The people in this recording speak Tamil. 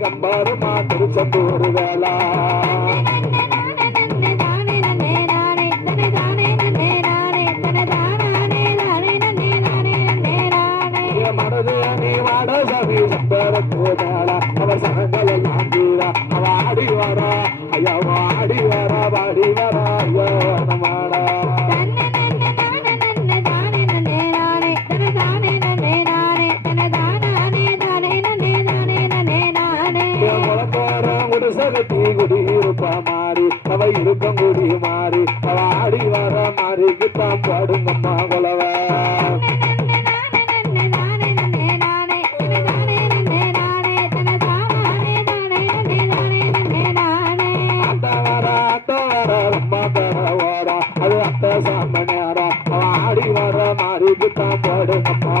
கம்பாருமா திருச்செந்தூர் வேளா மனது நீ வாட சபை சம்பரத்து வேளா அவ சனங்கள் எல்லாம் தீரா அவ ஆடி வரா ஐயா ஆடி வரா பாடி வரா ஐயோ மாடா சகத்தி குடி இருப்பா மாறி அவ இருக்கும் குடி மாறி அவ ஆடி வர மாறிக்குத்தான் பாடுங்கம்மா கொலவ அத்த வர ரொம்ப பெற ஓடா அது அத்த சாம நேரம் அவ ஆடி வர மாறிக்குத்தான் பாடுங்கம்மா